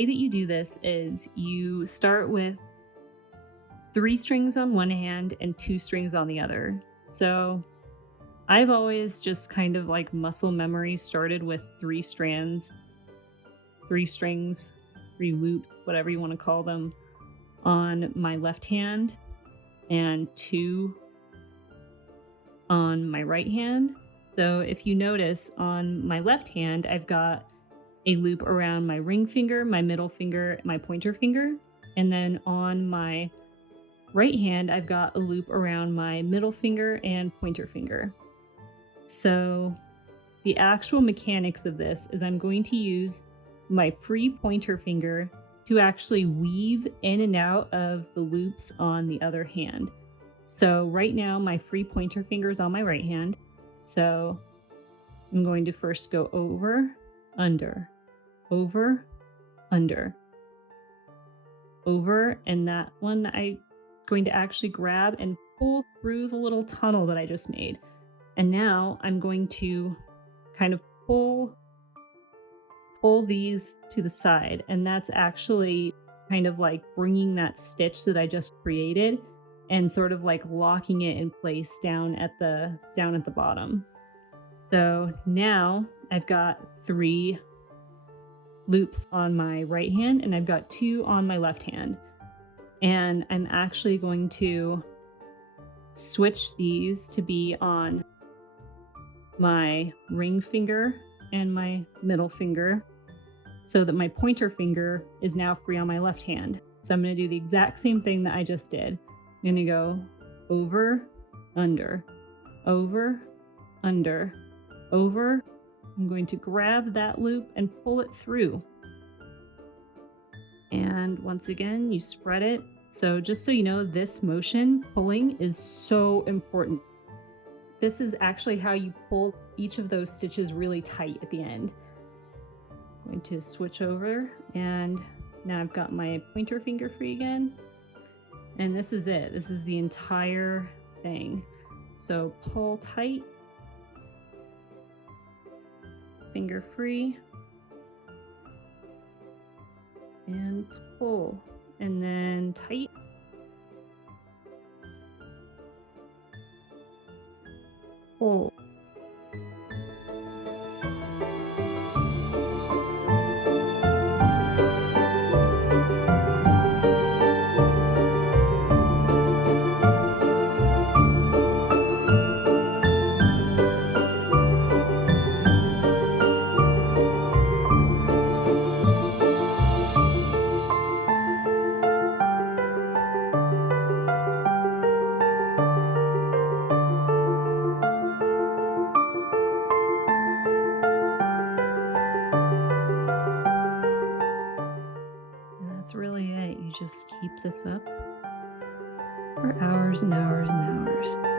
way that you do this is you start with 3 strings on one hand and 2 strings on the other. So I've always just kind of like muscle memory started with 3 strands, 3 strings, 3 loops, whatever you want to call them, on my left hand and 2 on my right hand. So if you notice on my left hand, I've got a loop around my ring finger, my middle finger, my pointer finger. And then on my right hand, I've got a loop around my middle finger and pointer finger. So the actual mechanics of this is I'm going to use my free pointer finger to actually weave in and out of the loops on the other hand. So right now my free pointer finger is on my right hand. So I'm going to first go over, under, over, under, over, and that one I'm going to actually grab and pull through the little tunnel that I just made. And now I'm going to kind of pull these to the side, and that's actually kind of like bringing that stitch that I just created and sort of like locking it in place down at the bottom. So now I've got 3 loops on my right hand and I've got 2 on my left hand. And I'm actually going to switch these to be on my ring finger and my middle finger so that my pointer finger is now free on my left hand. So I'm going to do the exact same thing that I just did. I'm going to go over, under, over, under, over. I'm going to grab that loop and pull it through. And once again, you spread it. So just so you know, this motion, pulling, is so important. This is actually how you pull each of those stitches really tight at the end. I'm going to switch over, and now I've got my pointer finger free again. And this is it. This is the entire thing. So pull tight, finger free, and pull, and then tight, pull. And that's really it. You just keep this up for hours and hours and hours.